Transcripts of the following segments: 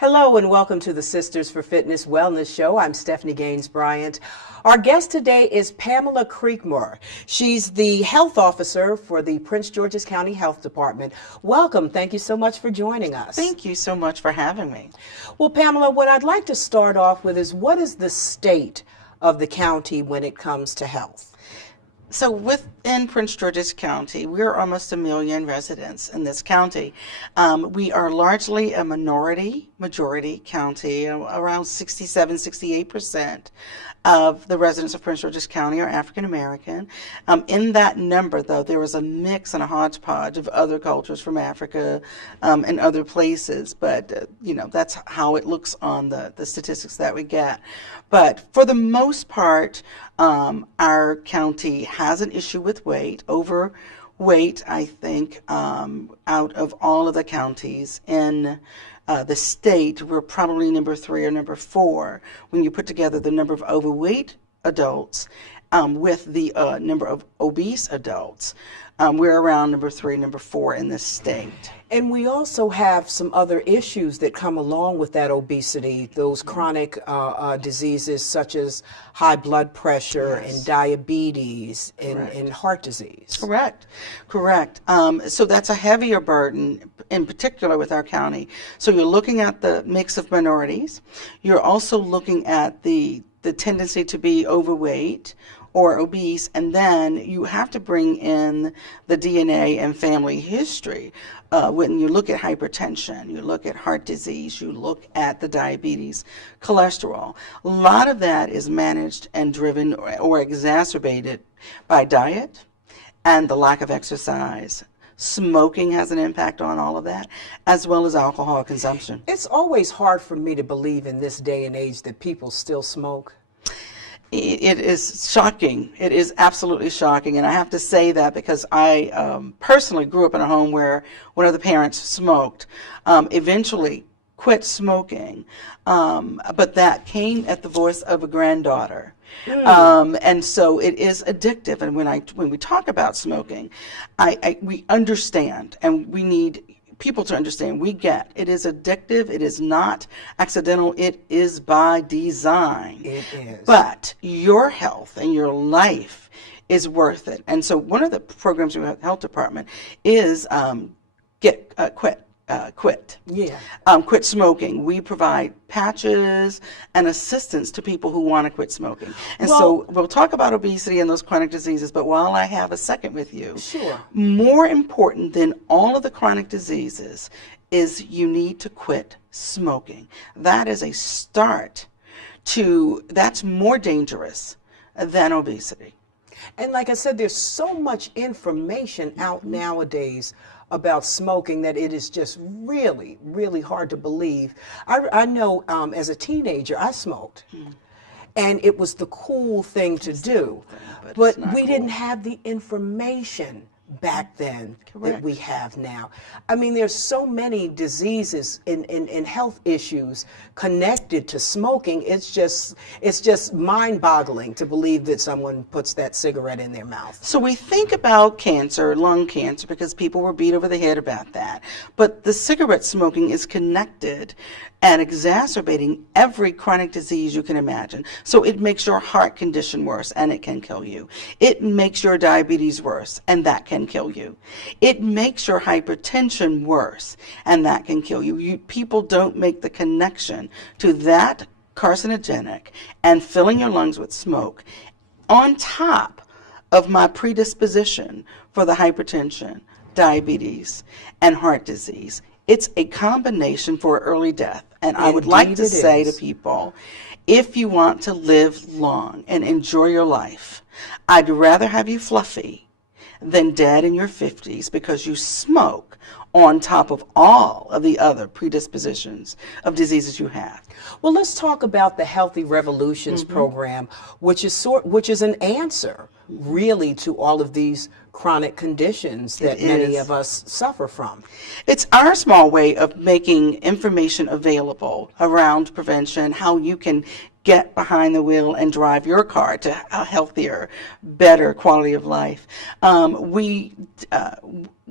Hello and welcome to the Sisters for Fitness Wellness Show. I'm Stephanie Gaines Bryant. Our guest today is Pamela Creekmur. She's the health officer for the Prince George's County Health Department. Welcome. Thank you so much for joining us. Thank you so much for having me. Well, Pamela, what I'd like to start off with is what is the state of the county when it comes to health? So within Prince George's County, we're almost 1 million residents in this county. We are largely a majority county. Around 67-68% of the residents of Prince George's County are African American. In that number, though, there is a mix and a hodgepodge of other cultures from Africa and other places. But, that's how it looks on the statistics that we get. But for the most part, our county has an issue with weight. Overweight, I think, out of all of the counties in the state, we're probably number 3 or number 4 when you put together the number of overweight adults with the number of obese adults. We're around number 3, number 4 in this state. And we also have some other issues that come along with that obesity, those chronic diseases such as high blood pressure and diabetes and heart disease. Correct. So that's a heavier burden, in particular with our county. So you're looking at the mix of minorities. You're also looking at the tendency to be overweight or obese, and then you have to bring in the DNA and family history. When you look at hypertension, you look at heart disease, you look at the diabetes, cholesterol. A lot of that is managed and driven or exacerbated by diet and the lack of exercise. Smoking has an impact on all of that, as well as alcohol consumption. It's always hard for me to believe in this day and age that people still smoke. It is shocking. It is absolutely shocking. And I have to say that because I personally grew up in a home where one of the parents smoked, eventually quit smoking, but that came at the voice of a granddaughter. And so it is addictive. And when we talk about smoking, we understand, and we need people to understand, we get it is addictive, it is not accidental, it is by design. It is. But your health and your life is worth it. And so one of the programs we have at the health department is quit. Quit smoking. We provide patches and assistance to people who want to quit smoking. And so we'll talk about obesity and those chronic diseases, but while I have a second with you, sure. More important than all of the chronic diseases is you need to quit smoking. That is a start that's more dangerous than obesity. And like I said, there's so much information out nowadays about smoking that it is just really, really hard to believe. I know as a teenager, I smoked. And it was the cool thing to do. But we didn't have the information back then that we have now. I mean, there's so many diseases and health issues connected to smoking. It's just mind-boggling to believe that someone puts that cigarette in their mouth. So we think about cancer, lung cancer, because people were beat over the head about that. But the cigarette smoking is connected and exacerbating every chronic disease you can imagine. So it makes your heart condition worse, and it can kill you. It makes your diabetes worse, and that can kill you. It makes your hypertension worse, and that can kill you. People don't make the connection to that carcinogenic and filling your lungs with smoke on top of my predisposition for the hypertension, diabetes, and heart disease. It's a combination for early death. And I would like to say to people, if you want to live long and enjoy your life, I'd rather have you fluffy than dead in your 50s because you smoke on top of all of the other predispositions of diseases you have. Well, let's talk about the Healthy Revolutions program, which is an answer really to all of these chronic conditions that many of us suffer from. It's our small way of making information available around prevention, how you can get behind the wheel and drive your car to a healthier, better quality of life.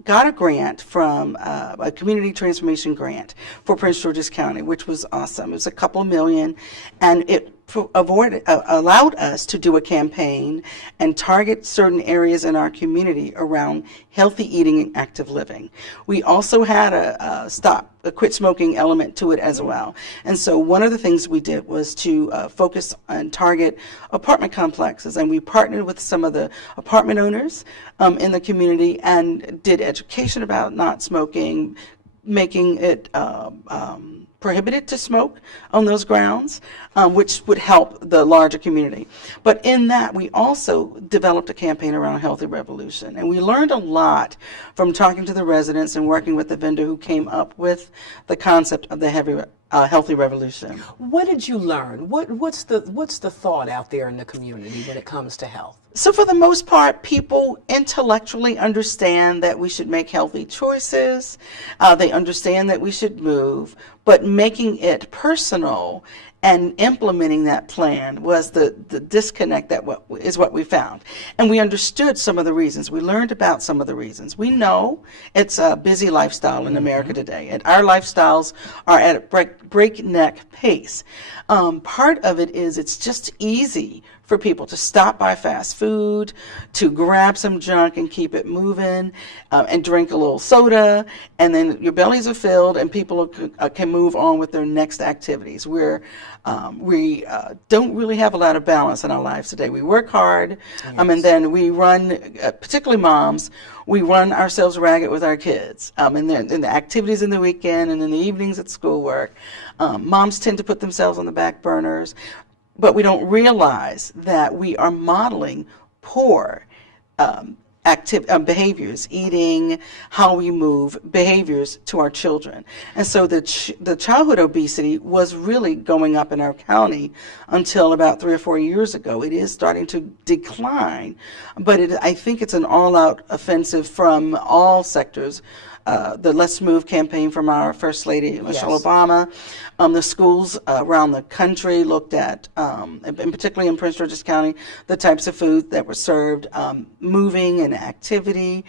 got a grant from a community transformation grant for Prince George's County, which was awesome. It was a couple million, and it allowed us to do a campaign and target certain areas in our community around healthy eating and active living. We also had a quit smoking element to it as well. And so one of the things we did was to focus and target apartment complexes, and we partnered with some of the apartment owners in the community and did education about not smoking, making it prohibited to smoke on those grounds, which would help the larger community. But in that, we also developed a campaign around Healthy Revolution. And we learned a lot from talking to the residents and working with the vendor who came up with the concept of the Healthy Revolution. What did you learn? What's the thought out there in the community when it comes to health? So for the most part, people intellectually understand that we should make healthy choices. They understand that we should move, but making it personal and implementing that plan was the disconnect that is what we found. And we understood some of the reasons. We learned about some of the reasons. We know it's a busy lifestyle in America today, and our lifestyles are at a breakneck pace. Part of it is it's just easy for people to stop by fast food, to grab some junk and keep it moving, and drink a little soda, and then your bellies are filled and people can move on with their next activities. We don't really have a lot of balance in our lives today. We work hard, yes. And then we run, particularly moms, we run ourselves ragged with our kids, and the activities in the weekend and in the evenings at schoolwork. Moms tend to put themselves on the back burners, but we don't realize that we are modeling poor behaviors, eating, how we move, behaviors to our children. And so the childhood obesity was really going up in our county until about 3 or 4 years ago. It is starting to decline, but I think it's an all-out offensive from all sectors. The Let's Move campaign from our First Lady, Michelle yes. Obama. The schools around the country looked at, and particularly in Prince George's County, the types of food that were served, moving and activity.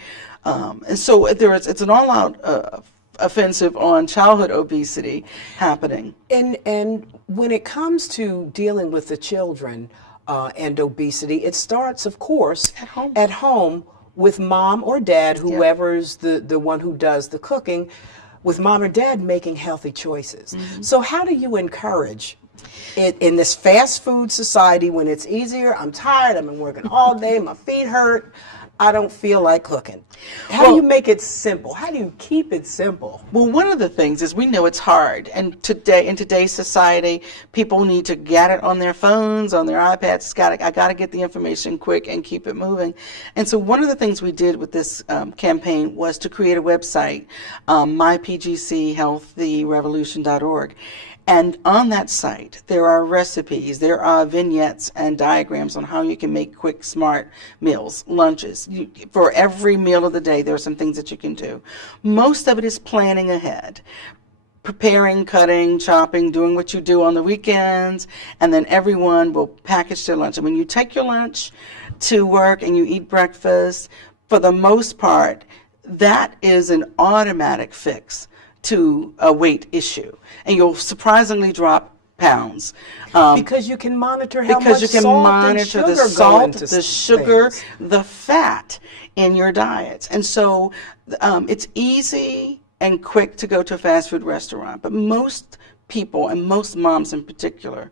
And so it's an all-out offensive on childhood obesity happening. And when it comes to dealing with the children and obesity, it starts, of course, at home with mom or dad, whoever's the one who does the cooking, with mom or dad making healthy choices. Mm-hmm. So how do you encourage it in this fast food society when it's easier? I'm tired, I've been working all day, my feet hurt, I don't feel like cooking. How do you make it simple? How do you keep it simple? Well, one of the things is we know it's hard. And in today's society, people need to get it on their phones, on their iPads. I got to get the information quick and keep it moving. And so one of the things we did with this campaign was to create a website, mypgchealthyrevolution.org. And on that site, there are recipes, there are vignettes and diagrams on how you can make quick, smart meals, lunches. For every meal of the day, there are some things that you can do. Most of it is planning ahead, preparing, cutting, chopping, doing what you do on the weekends, and then everyone will package their lunch. And when you take your lunch to work and you eat breakfast, for the most part, that is an automatic fix to a weight issue, and you'll surprisingly drop pounds because you can monitor how much the sugar, the fat in your diets. And so it's easy and quick to go to a fast food restaurant, but most people, and most moms in particular,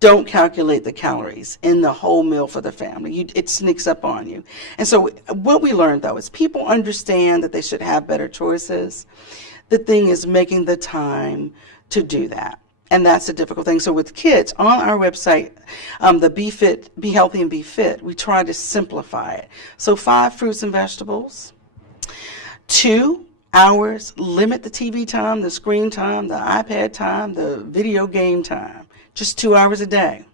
don't calculate the calories in the whole meal for the family. It sneaks up on you. And so what we learned, though, is people understand that they should have better choices. The thing is making the time to do that. And that's a difficult thing. So with kids, on our website, the Be Healthy and Be Fit, we try to simplify it. So 5 fruits and vegetables, 2 hours, limit the TV time, the screen time, the iPad time, the video game time, just 2 hours a day.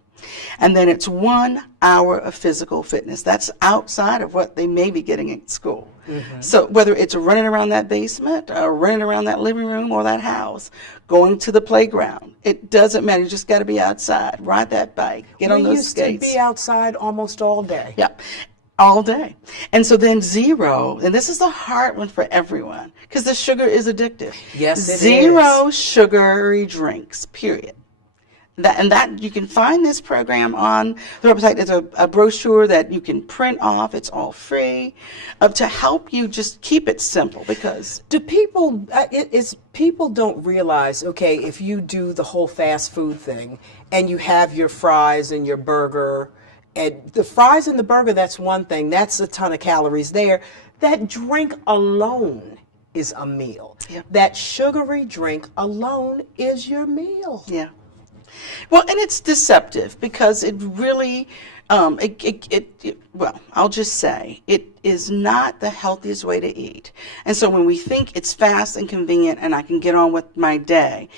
And then it's 1 hour of physical fitness. That's outside of what they may be getting at school. Mm-hmm. So whether it's running around that basement or running around that living room or that house, going to the playground, it doesn't matter. You just got to be outside, ride that bike, get on those skates. We used to be outside almost all day. Yeah. all day. And so then zero, and this is a hard one for everyone because the sugar is addictive. Yes, it is. Zero sugary drinks, period. That you can find this program on the website. It's a brochure that you can print off. It's all free to help you just keep it simple because do people people don't realize, okay, if you do the whole fast food thing and you have your fries and your burger, and the fries and the burger, that's one thing, that's a ton of calories there. That drink alone is a meal. Yeah. That sugary drink alone is your meal. Yeah. Well, and it's deceptive because it really, well, I'll just say it is not the healthiest way to eat. And so when we think it's fast and convenient and I can get on with my day,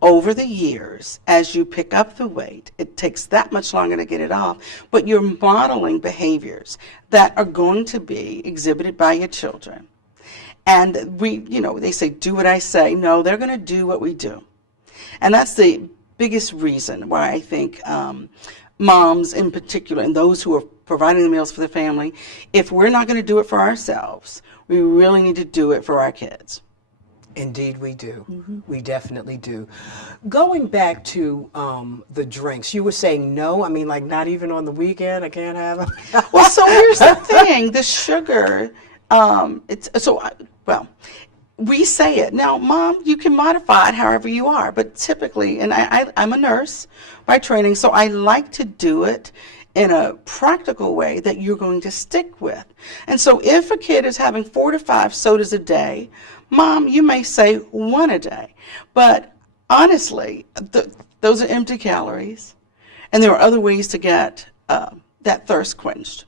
over the years, as you pick up the weight, it takes that much longer to get it off, but you're modeling behaviors that are going to be exhibited by your children. And they say, do what I say. No, they're going to do what we do. And that's the biggest reason why I think moms in particular and those who are providing the meals for the family, if we're not going to do it for ourselves, we really need to do it for our kids. Indeed we do. Mm-hmm. We definitely do. Going back to the drinks, you were saying no, I mean like not even on the weekend, I can't have them. Well, so here's the thing, the sugar, we say it. Now, Mom, you can modify it however you are, but typically, and I'm a nurse by training, so I like to do it in a practical way that you're going to stick with. And so if a kid is having 4 to 5 sodas a day, Mom, you may say 1 a day. But honestly, those are empty calories, and there are other ways to get that thirst quenched.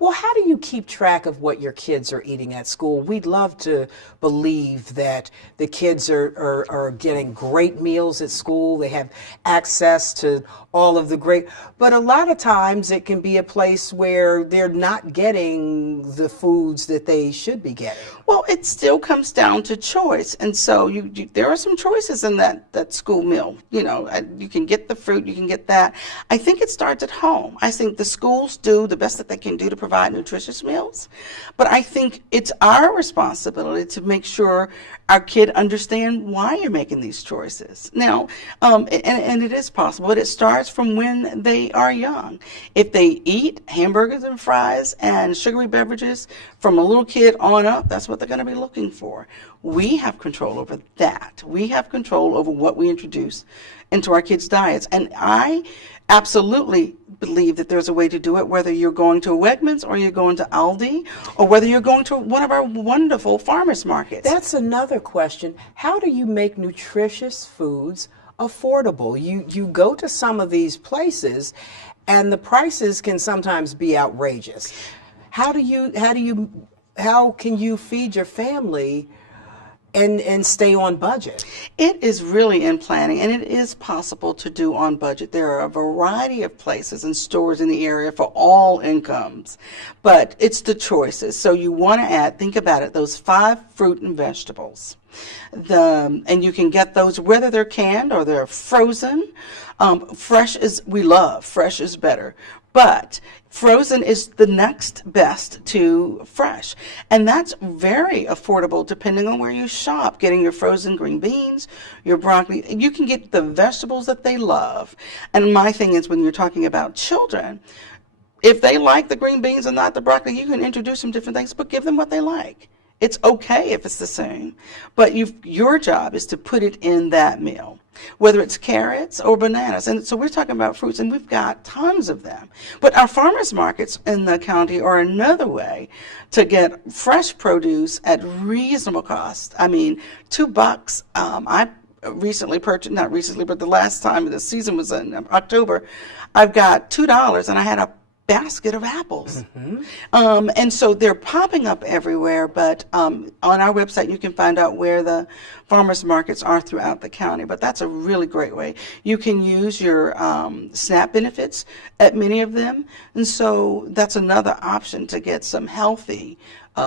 Well, how do you keep track of what your kids are eating at school? We'd love to believe that the kids are getting great meals at school. They have access to all of the great, but a lot of times it can be a place where they're not getting the foods that they should be getting. Well, it still comes down to choice. And so there are some choices in that school meal. You can get the fruit, you can get that. I think it starts at home. I think the schools do the best that they can do to provide nutritious meals. But I think it's our responsibility to make sure our kid understand why you're making these choices. Now, and it is possible, but it starts from when they are young. If they eat hamburgers and fries and sugary beverages from a little kid on up, that's what they're going to be looking for. We have control over that. We have control over what we introduce into our kids' diets. And I absolutely believe that there's a way to do it, whether you're going to Wegmans or you're going to Aldi or whether you're going to one of our wonderful farmers markets. That's another question. How do you make nutritious foods affordable? You go to some of these places and the prices can sometimes be outrageous. How can you feed your family and stay on budget? It is really in planning, and it is possible to do on budget. There are a variety of places and stores in the area for all incomes, but it's the choices. So you want to add, think about it, those 5 fruit and vegetables. And you can get those whether they're canned or they're frozen. We love fresh is better, but frozen is the next best to fresh. And that's very affordable depending on where you shop, getting your frozen green beans, your broccoli. You can get the vegetables that they love. And my thing is, when you're talking about children, if they like the green beans and not the broccoli, you can introduce them different things, but give them what they like. It's okay if it's the same, but your job is to put it in that meal, whether it's carrots or bananas. And so we're talking about fruits, and we've got tons of them. But our farmers markets in the county are another way to get fresh produce at reasonable cost. I mean, $2. I recently purchased, not recently, but the last time the season was in October, I've got $2 and I had a basket of apples. Mm-hmm. And so they're popping up everywhere, but on our website you can find out where the farmers markets are throughout the county. But that's a really great way. You can use your SNAP benefits at many of them, and so that's another option to get some healthy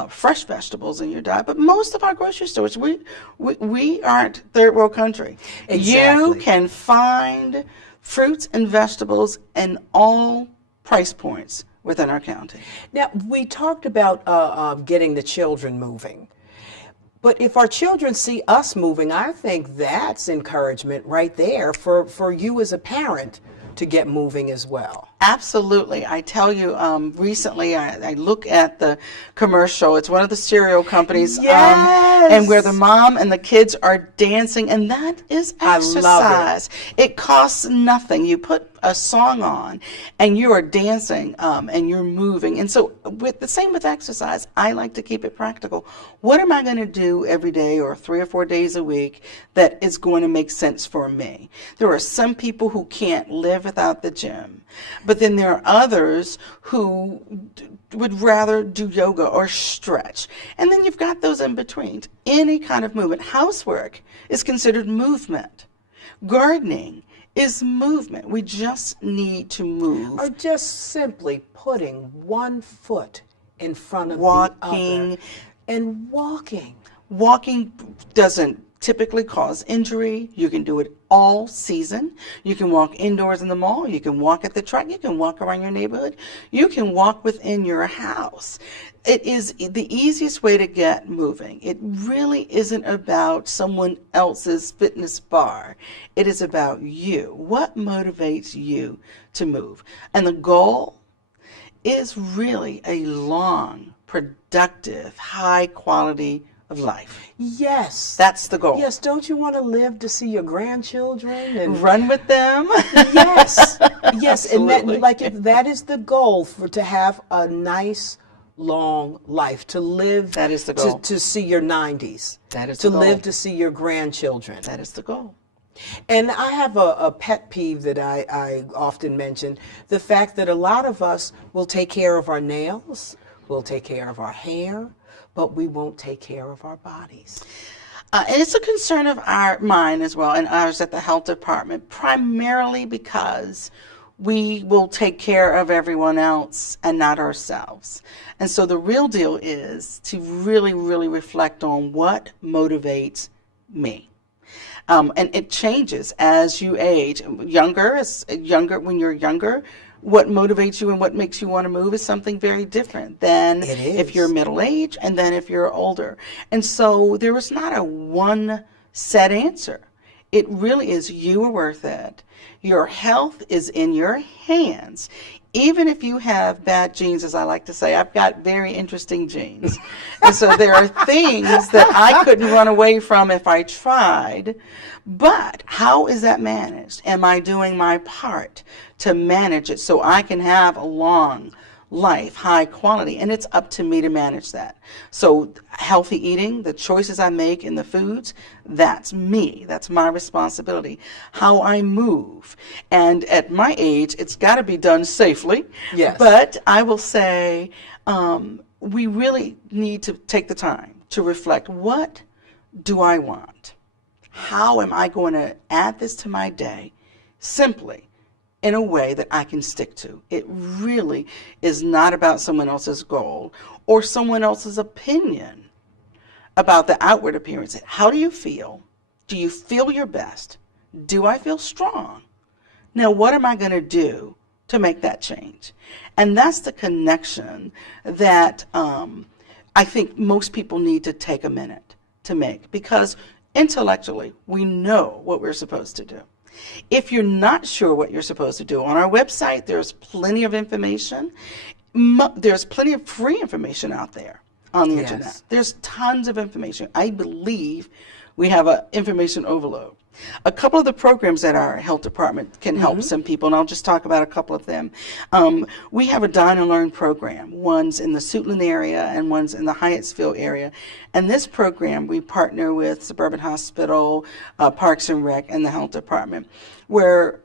fresh vegetables in your diet. But most of our grocery stores, we aren't third world country. Exactly. You can find fruits and vegetables in all price points within our county. Now, we talked about getting the children moving. But if our children see us moving, I think that's encouragement right there for you as a parent to get moving as well. Absolutely. I tell you, recently I look at the commercial. It's one of the cereal companies. Yes. And where the mom and the kids are dancing, and that is exercise. I love it costs nothing. You put a song on and you are dancing and you're moving. And so with the same with exercise, I like to keep it practical. What am I going to do every day or 3 or 4 days a week that is going to make sense for me? There are some people who can't live without the gym, but then there are others who would rather do yoga or stretch. And then you've got those in between. Any kind of movement. Housework is considered movement. Gardening is movement. We just need to move. Or just simply putting one foot in front of the other and walking. Walking doesn't typically cause injury. You can do it all season. You can walk indoors in the mall. You can walk at the track. You can walk around your neighborhood. You can walk within your house. It is the easiest way to get moving. It really isn't about someone else's fitness bar. It is about you. What motivates you to move? And the goal is really a long, productive, high quality of life. Yes. That's the goal. Yes, don't you want to live to see your grandchildren and run with them? Yes. Yes, and Absolutely. if that is the goal, to have a nice long life, to live, That is the goal. to see your 90s. That is to the goal. live to see your grandchildren. That is the goal. And I have a pet peeve that I often mention, the fact that a lot of us will take care of our nails, we'll take care of our hair, but we won't take care of our bodies. And it's a concern of mine as well, and ours at the health department, primarily because we will take care of everyone else and not ourselves. And so the real deal is to really, really reflect on what motivates me. And it changes as you age. When you're younger, what motivates you and what makes you want to move is something very different than if you're middle age and then if you're older. And so there is not a one set answer. It really is, you are worth it. Your health is in your hands. Even if you have bad genes, as I like to say, I've got very interesting genes. And so there are things that I couldn't run away from if I tried. But how is that managed? Am I doing my part to manage it so I can have a long life, high quality? And it's up to me to manage that. So healthy eating, the choices I make in the foods, that's me. That's my responsibility. How I move. And at my age, it's got to be done safely. Yes. But I will say we really need to take the time to reflect, what do I want? How am I going to add this to my day simply in a way that I can stick to? It really is not about someone else's goal or someone else's opinion about the outward appearance. How do you feel? Do you feel your best? Do I feel strong? Now, what am I going to do to make that change? And that's the connection that I think most people need to take a minute to make, because intellectually, we know what we're supposed to do. If you're not sure what you're supposed to do, on our website, there's plenty of information. There's plenty of free information out there on the internet. There's tons of information. I believe we have an information overload. A couple of the programs at our health department can help some people, and I'll just talk about a couple of them. We have a Dine and Learn program. One's in the Suitland area and one's in the Hyattsville area. And this program, we partner with Suburban Hospital, Parks and Rec, and the health department, where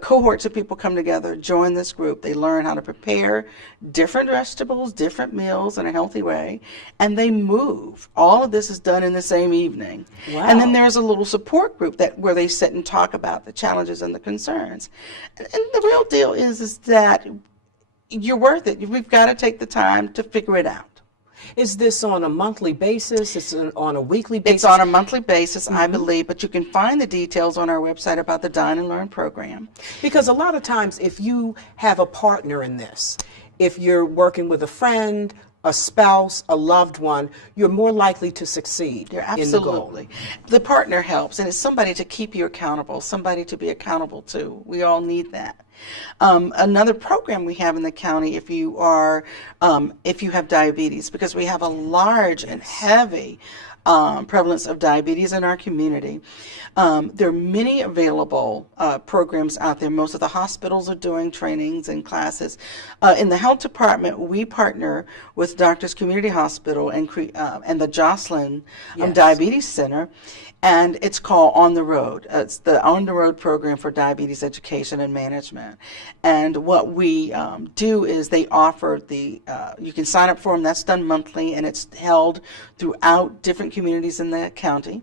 cohorts of people come together, join this group. They learn how to prepare different vegetables, different meals in a healthy way, and they move. All of this is done in the same evening. Wow. And then there's a little support group where they sit and talk about the challenges and the concerns. And the real deal is that you're worth it. We've got to take the time to figure it out. Is this on a monthly basis? It's on a weekly basis? It's on a monthly basis, I believe, but you can find the details on our website about the Dine and Learn program. Because a lot of times, if you have a partner in this, if you're working with a friend, a spouse, a loved one, you're more likely to succeed in the goal. Absolutely. The partner helps, and it's somebody to keep you accountable, somebody to be accountable to. We all need that. Another program we have in the county, if you have diabetes, because we have a large and heavy prevalence of diabetes in our community. There are many available programs out there. Most of the hospitals are doing trainings and classes. In the health department, we partner with Doctors Community Hospital and the Jocelyn Diabetes Center, and it's called On the Road. It's the On the Road program for diabetes education and management. And what we do is they offer you can sign up for them. That's done monthly, and it's held throughout different communities in the county.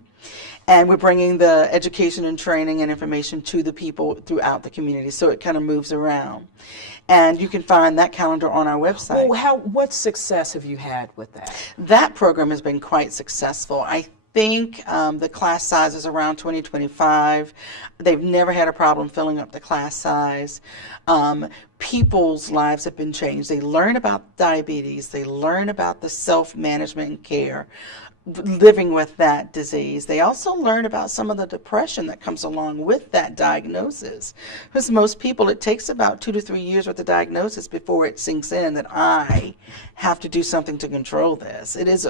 And we're bringing the education and training and information to the people throughout the community, so it kind of moves around. And you can find that calendar on our website. Well, what success have you had with that? That program has been quite successful. I think the class size is around 20-25. They've never had a problem filling up the class size. People's lives have been changed. They learn about diabetes. They learn about the self-management and care living with that disease. They also learn about some of the depression that comes along with that diagnosis. Because most people, it takes about 2 to 3 years with the diagnosis before it sinks in that I have to do something to control this. It is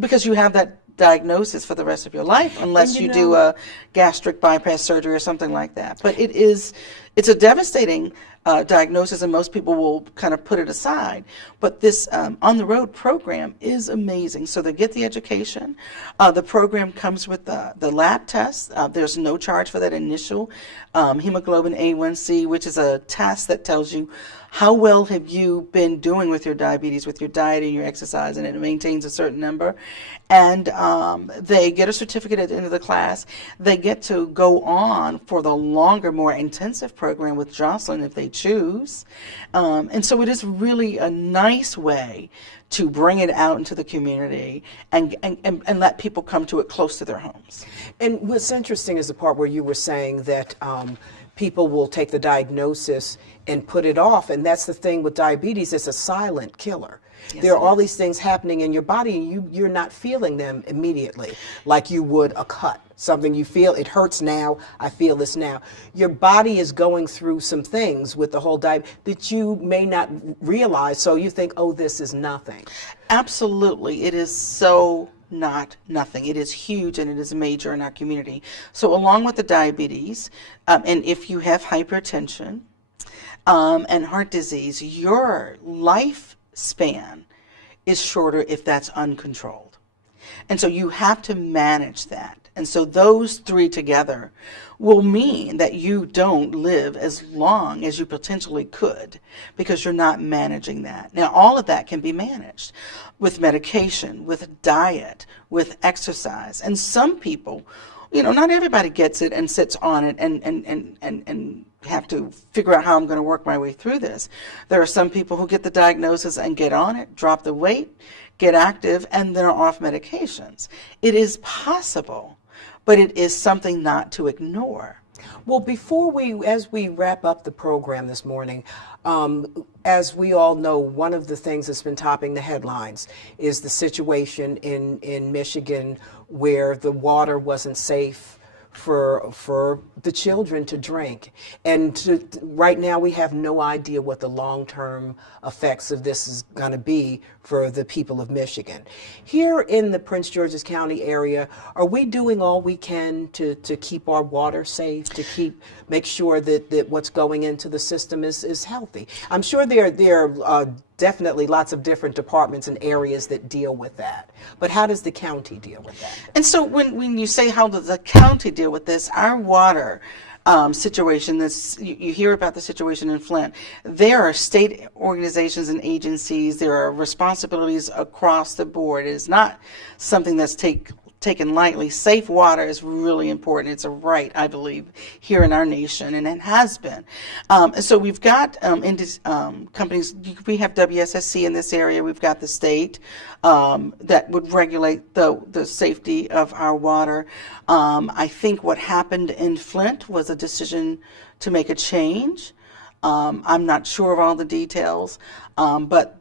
because you have that diagnosis for the rest of your life, unless you do a gastric bypass surgery or something like that. But it's a devastating diagnosis, and most people will kind of put it aside. But this On the Road program is amazing. So they get the education. The program comes with the lab test. There's no charge for that initial hemoglobin A1C, which is a test that tells you how well have you been doing with your diabetes, with your diet and your exercise, and it maintains a certain number. And they get a certificate at the end of the class. They get to go on for the longer, more intensive program with Jocelyn if they choose. And so it is really a nice way to bring it out into the community and let people come to it close to their homes. And what's interesting is the part where you were saying that people will take the diagnosis and put it off. And that's the thing with diabetes, it's a silent killer. Yes, there are all these things happening in your body, and you're not feeling them immediately like you would a cut. Something you feel, it hurts now, I feel this now. Your body is going through some things with the whole diabetes that you may not realize, so you think, oh, this is nothing. Absolutely. It is so not nothing. It is huge, and it is major in our community. So along with the diabetes, and if you have hypertension and heart disease, your lifespan is shorter if that's uncontrolled. And so you have to manage that. And so those three together will mean that you don't live as long as you potentially could because you're not managing that. Now, all of that can be managed with medication, with diet, with exercise. And some people, not everybody gets it and sits on it and have to figure out how I'm going to work my way through this. There are some people who get the diagnosis and get on it, drop the weight, get active, and then are off medications. It is possible, but it is something not to ignore. Well, as we wrap up the program this morning, as we all know, one of the things that's been topping the headlines is the situation in Michigan where the water wasn't safe for the children to drink. And right now we have no idea what the long-term effects of this is going to be for the people of Michigan. Here in the Prince George's County area, are we doing all we can to keep our water safe, to make sure that what's going into the system is healthy? I'm sure there are definitely lots of different departments and areas that deal with that. But how does the county deal with that? And so when you say how does the county deal with this, our water situation, you hear about the situation in Flint. There are state organizations and agencies. There are responsibilities across the board. It is not something that's taken lightly. Safe water is really important. It's a right, I believe, here in our nation, and it has been. So we've got companies. We have WSSC in this area. We've got the state that would regulate the safety of our water. I think what happened in Flint was a decision to make a change. I'm not sure of all the details, but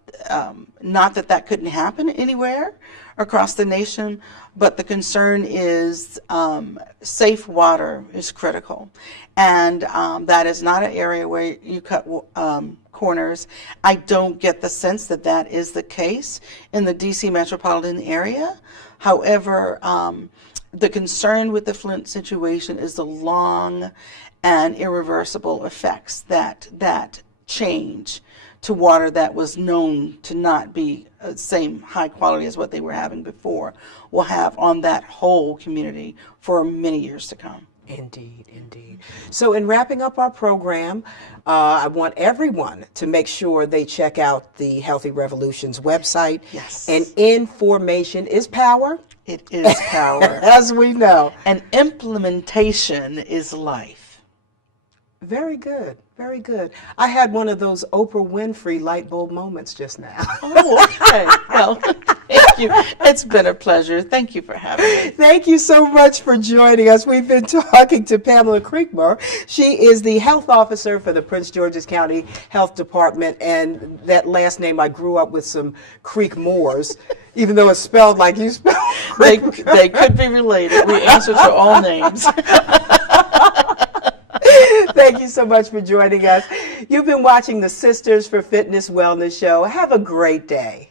not that that couldn't happen anywhere across the nation, but the concern is safe water is critical. And that is not an area where you cut corners. I don't get the sense that that is the case in the DC metropolitan area. However, the concern with the Flint situation is the long and irreversible effects that change to water that was known to not be the same high quality as what they were having before will have on that whole community for many years to come. Indeed, indeed. So in wrapping up our program, I want everyone to make sure they check out the Healthy Revolution's website. Yes. And information is power. It is power. As we know. And implementation is life. Very good. Very good. I had one of those Oprah Winfrey light bulb moments just now. Oh, okay. Well, thank you. It's been a pleasure. Thank you for having me. Thank you so much for joining us. We've been talking to Pamela Creekmur. She is the health officer for the Prince George's County Health Department, and that last name, I grew up with some Creekmurs, even though it's spelled like you spell. They could be related. We answer to all names. Thank you so much for joining us. You've been watching the Sisters for Fitness Wellness Show. Have a great day.